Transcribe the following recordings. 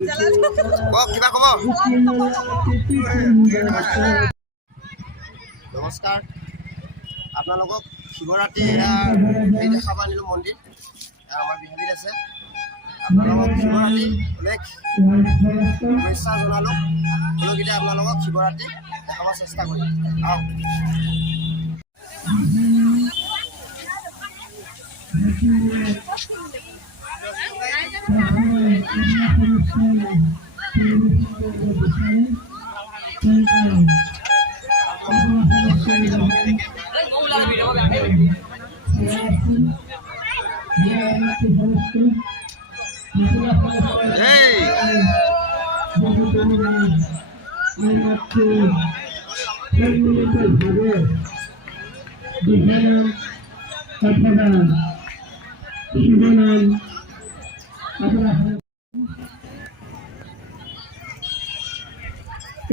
কিবা ক'ব? নমস্কাৰ, আপোনালোকক শিৱৰাত্ৰি এই দেখাব আনিলোঁ মন্দিৰ আমাৰ বিহালীত আছে। আপোনালোকক শিৱৰাত্ৰি অনেক শুভেচ্ছা জনালোঁ। সকলোকেইটা আপোনালোকক শিৱৰাত্ৰি দেখাব চেষ্টা কৰিম। আহক।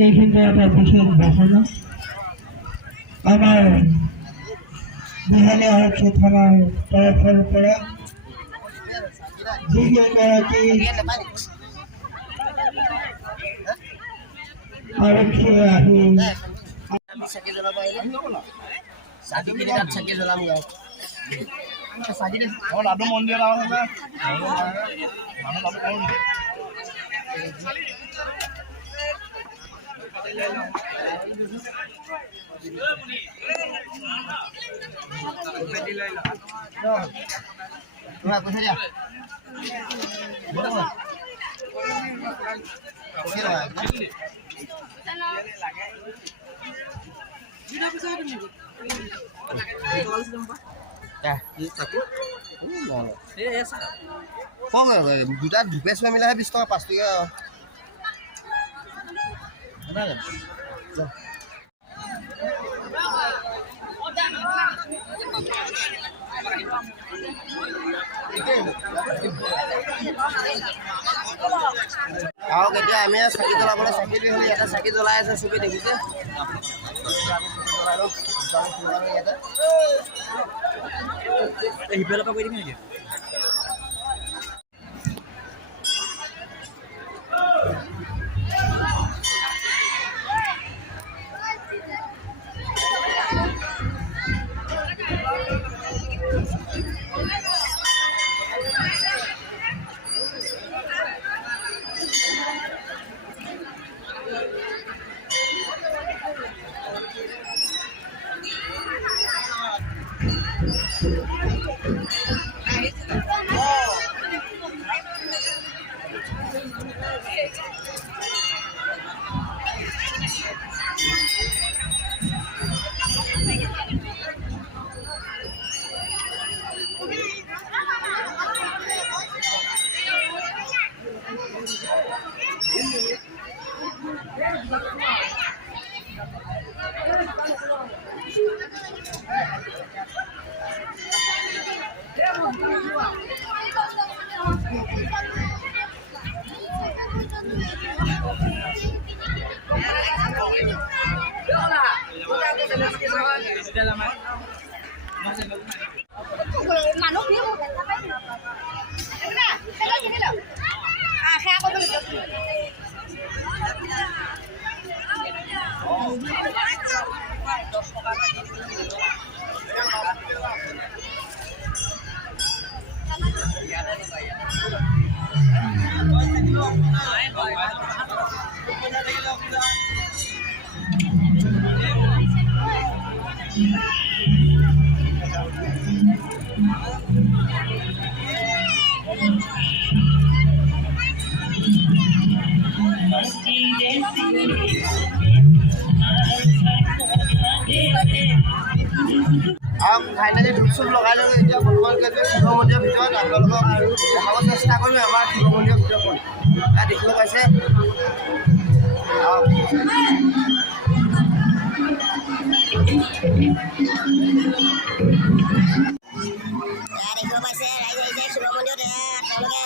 এই ক্ষেত্ৰে একটা বিশেষ ঘোষণা আমাৰ বিহালী আৰক্ষী থানাৰ তৰফেৰ উপৰে দ্বিতীয়গৰাকী আৰক্ষী আহি দুটা দুপেচ মিলাহে 20 টকা 5 টকা। আৰু এতিয়া আমি চাকি জ্বলাবলৈ চাকি বিহলি ইয়াতে চাকি জ্বলাই আছে চবেই দেখিছে। সিফালৰ পৰা কৰি দিম নেকি? ফাইনেলি ধূপ চুপ লগাই লৈ এতিয়া বৰ্তমান শিৱ মন্দিৰৰ ভিতৰত আপোনালোকক দেখাব চেষ্টা কৰিম। আমাৰ শিৱ মন্দিৰৰ ভিতৰখন দেখিব পাইছে। দেখিব পাইছে ৰাইজে আহিছে শিৱ মন্দিৰত তেওঁলোকে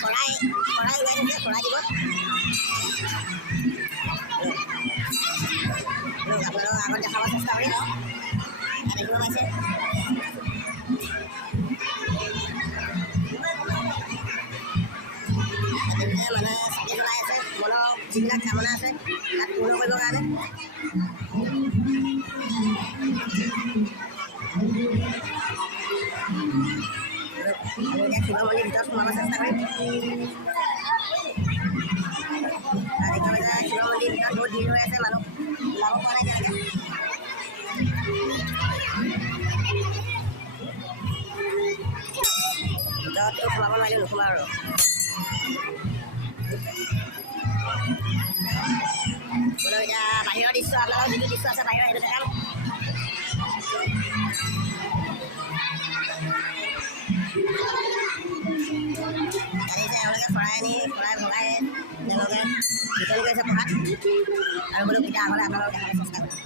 শৰাই ওলাই দিছে, শৰাই দিব। আপোনালোকক আগত দেখাব চেষ্টা কৰিম। দেখিব পাইছে মানে চাকি যিবিলাক কামনা আছে তাক পূৰ্ণ কৰিবৰ কাৰণে আমি এতিয়া শিৱ মন্দিৰ ভিতৰত সোমাব চেষ্টা কৰিম। দেখিব যে শিৱ মন্দিৰ ভিতৰত বহুত ভিৰ হৈ আছে, মানুহ ওলাব পৰা নাই এতিয়ালৈকে। ভিতৰততো সোমাব নোৱাৰিলোঁ, নোসোমাওঁ আৰু বোলো এতিয়া বাহিৰৰ দৃশ্য আপোনালোকৰ যিটো দৃশ্য আছে বাহিৰৰ সেইটো দেখাম। এওঁলোকে শৰাই আনি শৰাই ভগাই তেওঁলোকে বিতৰণ কৰিছে প্ৰসাদ আৰু বোলো পিঠা হ'লে আপোনালোকক দেখাবলৈ চেষ্টা কৰিম।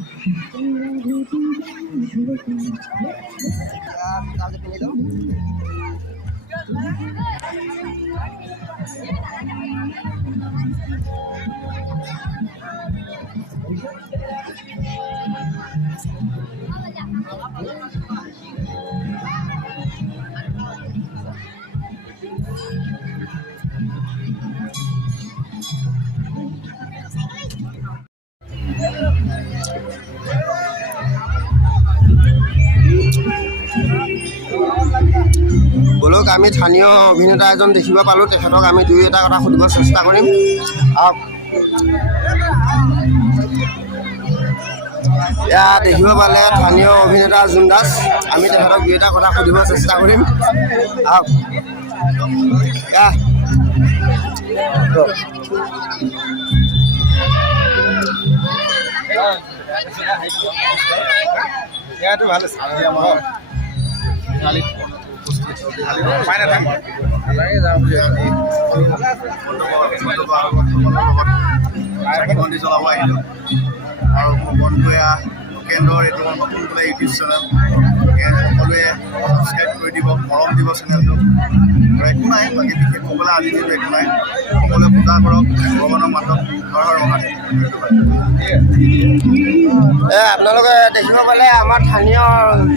বলক আমি স্থানীয় অভিনেতা এজন দেখিব পালোঁ, তেখেতক আমি দুই এটা কথা সুধিব চেষ্টা কৰিম। এয়া দেখিব পালে স্থানীয় অভিনেতা জোন দাস, আমি তেখেতক দুই এটা কথা সুধিব চেষ্টা কৰিম। ইয়াতো ভাল চলাব আহিলোঁ আৰু মোৰ বন্ধুৱে কেন্দ্ৰৰ এইটো নতুন বোলে ইউটিউব চেনেল, সকলোৱে ছাবস্ক্ৰাইব কৰি দিব, মৰম দিব চেনেলটো। আৰু একো নাই, বাকী বিশেষ ক'বলৈ আজি কিন্তু একো নাই। সকলোৱে পূজা কৰক, ভগৱানৰ মাতক ঘৰৰ ৰহাত। আপোনালোকে দেখিব পালে আমাৰ স্থানীয়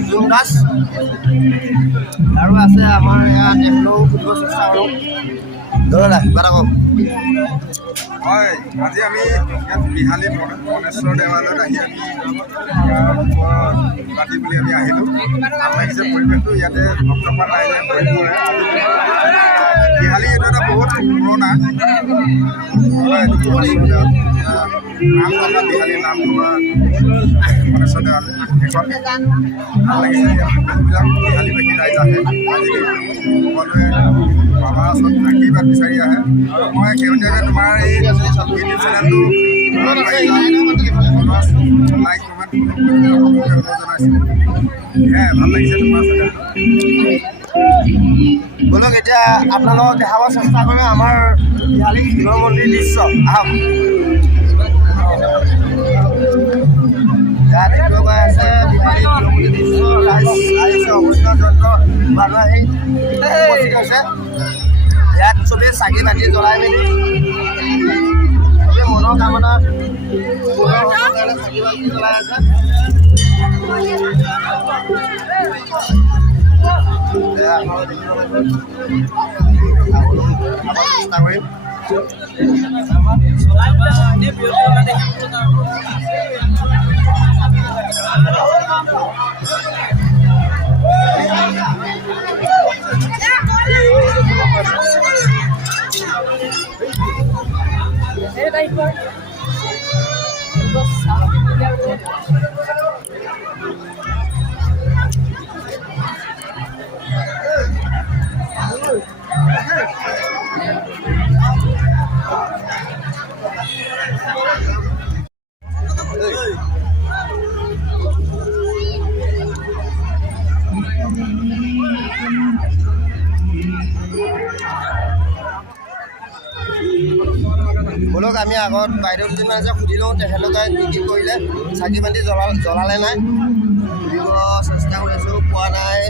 জোন দাস আৰু আছে আমাৰ ইয়াত তেখেতকো সুধিব চেষ্টা কৰোঁ। দাদা কিবা এটা কওক। হয়, আজি আমি ইয়াত বিহালী মনেশ্বৰ দেৱালয়ত আহি আমি ৰাতি বুলি আমি আহিলোঁ। ভাল লাগিছে পৰিৱেশটো, ইয়াতে ভক্তপাল আহিলে বিহালী এইটো এটা বহুত পুৰণা এইটো নাম থকা বিহালীৰ নাম থকা মনেশ্বৰ দেৱালয় এখন। ভাল লাগিছে ইয়াত বিহালীবাসী ৰাইজ আহে, আজি সকলোৱে বাবাৰ ওচৰত আশীৰ্বাদ বিচাৰি আহে। মই শেহতীয়াকৈ তোমাৰ এই ইউটিউব চেনেলটো লাইক কমেণ্ট জনাইছোঁ। ভাল লাগিছে তোমাৰ চেনেলটো। বলক এতিয়া আপোনালোকক দেখাব চেষ্টা কৰিম আমাৰ বিহালী শিৱ মন্দিৰ দৃশ্য। আহক। ইয়াত দেখিব পাই আছে বিহালী শিৱ মন্দিৰ দৃশ্য। ৰাইজ আহিছে, অন্য যন্ত্ৰ মানুহ আহি উপস্থিত হৈছে। ইয়াত চবেই চাকি বাতি জ্বলাই মেলি চবেই মনৰ কামনা পূৰণ হ'বৰ কাৰণে চাকি বাতি জ্বলাই আছে। চেষ্টা কৰিম। বলক আমি আগত বাইদেউ দুজনমান আছে, সুধি লওঁ তেখেতলোকে কি কৰিলে, চাকি বাতি জ্বলালে নাই, সুধিব চেষ্টা কৰি আছোঁ, পোৱা নাই।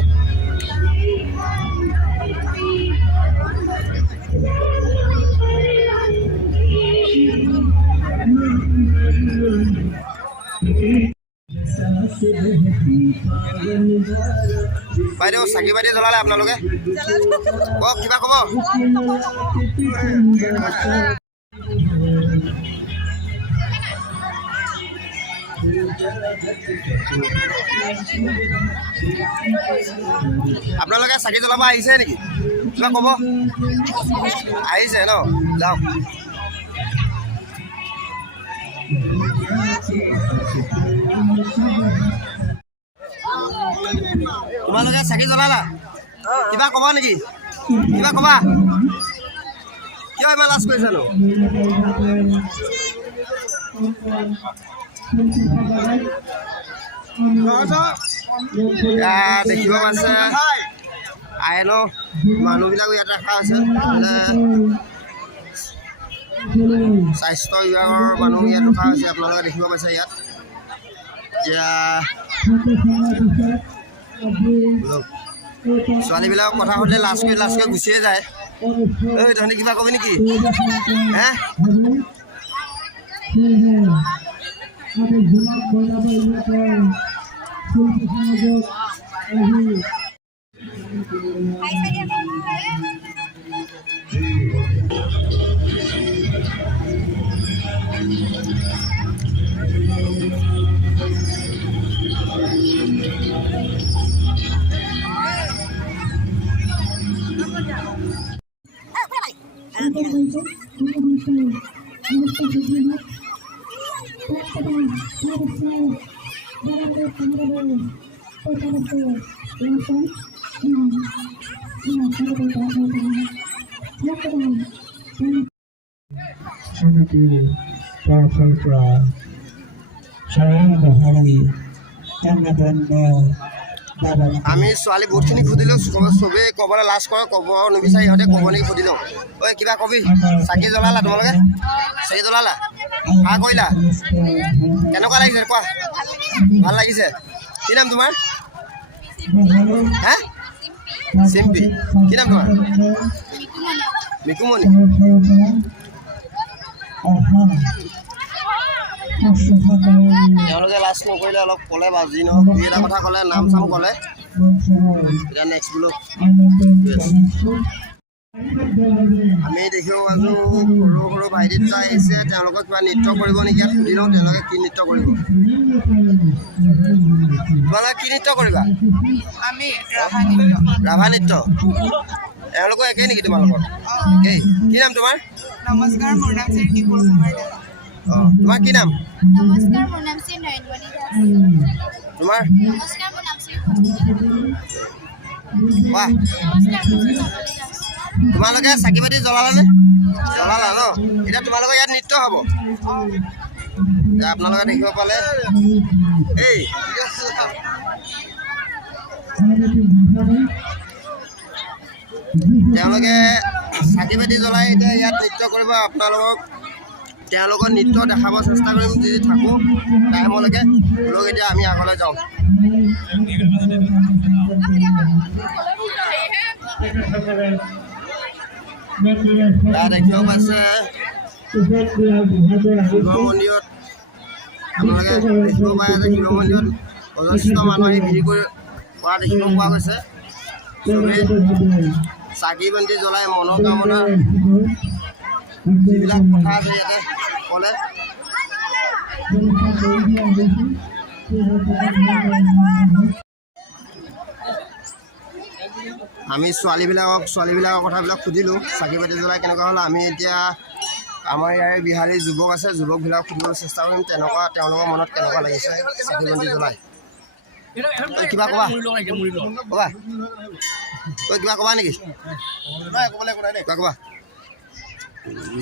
বাইদেউ চাকি বাতি জ্বলালে আপোনালোকে? কওক, কিবা ক'ব? আপোনালোকে চাকি জ্বলাব আহিছে নেকি? কিবা ক'ব? আহিছে ন? যাওক। তোমালোকে চাকি জ্বলালা? কিবা ক'বা নেকি? কিবা ক'বা? কিয় ইমান লাজ কৰিছানো? দেখিব পাইছে আইনৰ মানুহবিলাকো ইয়াত ৰখা আছে। স্বাস্থ্য বিভাগৰ মানুহ ইয়াত ৰখা হৈছে। আপোনালোকে দেখিব পাইছে ইয়াত। এতিয়া ছোৱালীবিলাকক কথা সুধিলে লাজ কৰি গুচিয়ে যায়। ঐ তহঁতি কিবা কবি নেকি? হে সমিতিৰ তৰফৰ পৰা চৰণ বহাৰি অন্নপন্ন বাবা আমি ছোৱালী বহুতখিনি সুধিলোঁ। চবেই ক'বলৈ লাজ কৰে, ক'ব নিবিচাৰি ইহঁতে ক'ব নেকি সুধিলোঁ। ঐ কিবা কবি? চাকি জ্বলালা তোমালোকে? চাকি জ্বলালা? হা কৰিলা? কেনেকুৱা লাগিছে কোৱা? ভাল লাগিছে? কি নাম তোমাৰ? হা চিম্পি। কি নাম তোমাৰ? মিকুমণি। তেওঁলোকে লাজ নকৰিলে অলপ ক'লে বাৰু যি নহওক দুই এটা কথা ক'লে, নাম চাম ক'লে। এতিয়া নেক্সট ব্লগ আমি দেখিব পাইছোঁ সৰু ভাইটি দুটা আহিছে। তেওঁলোকক কিবা নৃত্য কৰিব নেকি ইয়াত সুধি লওঁ। তেওঁলোকে কি নৃত্য কৰিব? তোমালোকে কি নৃত্য কৰিবা? আমি ৰাভা নৃত্য। ৰাভা নৃত্য। এওঁলোকো একেই নেকি তোমালোকৰ? একেই। কি নাম তোমাৰ? নমস্কাৰ, মোৰ নাম শ্ৰী কিশোৰ কুমাৰ দাস। অঁ তোমাৰ কি নাম? নমস্কাৰ, মোৰ নাম শ্ৰী নয়নমণি দাস। তোমাৰ? নমস্কাৰ, মোৰ নাম শ্ৰী কোৱা। নমস্কাৰ, মোৰ শ্ৰী কমলী দাস। তোমালোকে চাকি বাতি জ্বলালানে? জ্বলালা ন? এতিয়া তোমালোকৰ ইয়াত নৃত্য হ'ব। আপোনালোকে দেখিব পালে। এই তেওঁলোকে চাকি বাতি জ্বলাই এতিয়া ইয়াত নৃত্য কৰিব। তেওঁলোকৰ নৃত্য দেখাব চেষ্টা কৰিম যদি থাকোঁ টাইমলৈকে। হ'লেও এতিয়া আমি আগলৈ যাওঁ। দেখিব পাইছে শিৱ মন্দিৰত। আপোনালোকে দেখিব পাই আছে শিৱ মন্দিৰত অজস্ৰ মানুহ আহি ভিৰ কৰা দেখিব পোৱা গৈছে। চবেই চাকি বন্তি জ্বলাই মনৰ কামনা যিবিলাক কথা আছে ইয়াতে ক'লে। আমি ছোৱালীবিলাকৰ কথাবিলাক সুধিলোঁ চাকি বাতি জ্বলাই কেনেকুৱা হ'ল। আমি এতিয়া আমাৰ ইয়াৰে বিহাৰী যুৱক আছে, যুৱকবিলাকক সুধিবলৈ চেষ্টা কৰিম তেওঁলোকৰ মনত কেনেকুৱা লাগিছে চাকি বন্তি জ্বলাই। কিবা ক'বা? ক'বা? কিবা ক'বা নেকি? কিবা ক'বা?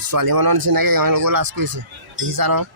ছোৱালী মানুহৰ নিচিনাকৈ এওঁলোকো লাজ কৰিছে দেখিছা নহয়।